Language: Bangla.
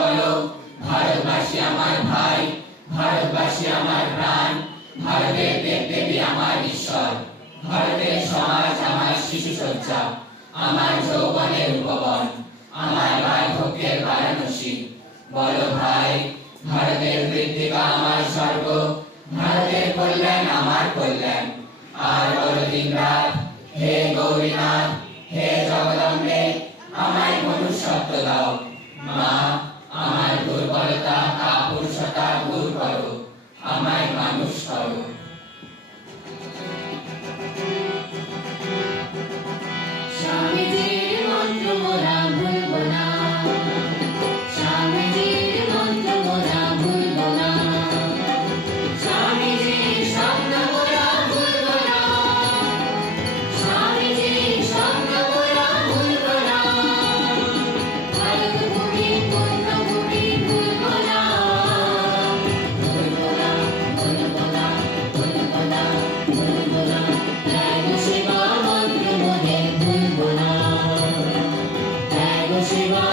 বলো ভারতবাসী আমার ভাই, ভারতবাসী আমার প্রাণ, ভারতের দেবদেবী আমার ঈশ্বর, ভারতের সমাজ আমার শিশুসজ্জা, আমার যৌবনের উপবন, আমার বার্ধক্যের বারাণসী। বলো ভাই, ভারতের মৃত্তিকা আমার স্বর্গ, ভারতের কল্যাণ আমার কল্যাণ। আর বলো দিনরাত, হে গৌরীনাথ, হে জগদম্বে, আমায় মনুষ্যত্ব দাও। মা, আমার দুর্বলতা কাপুরুষতা দূর করো, আমায় মানুষ করো। স্বামীজির মন্ত্র মোরা ভুলব না, স্বামীজির মন্ত্র মোরা ভুলব না, স্বামীজির স্বপ্ন মোরা ভুলব না, স্বামীজির স্বপ্ন মোরা ভুলব না। ভারত ভূমি পূর্ণভূমি ভুলব না, ভুলব না, ভুলব না, ভুলব না, ভুলব না। ত্যাগ সেবা মন্ত্র মোদের ভুলব না, ত্যাগ সেবা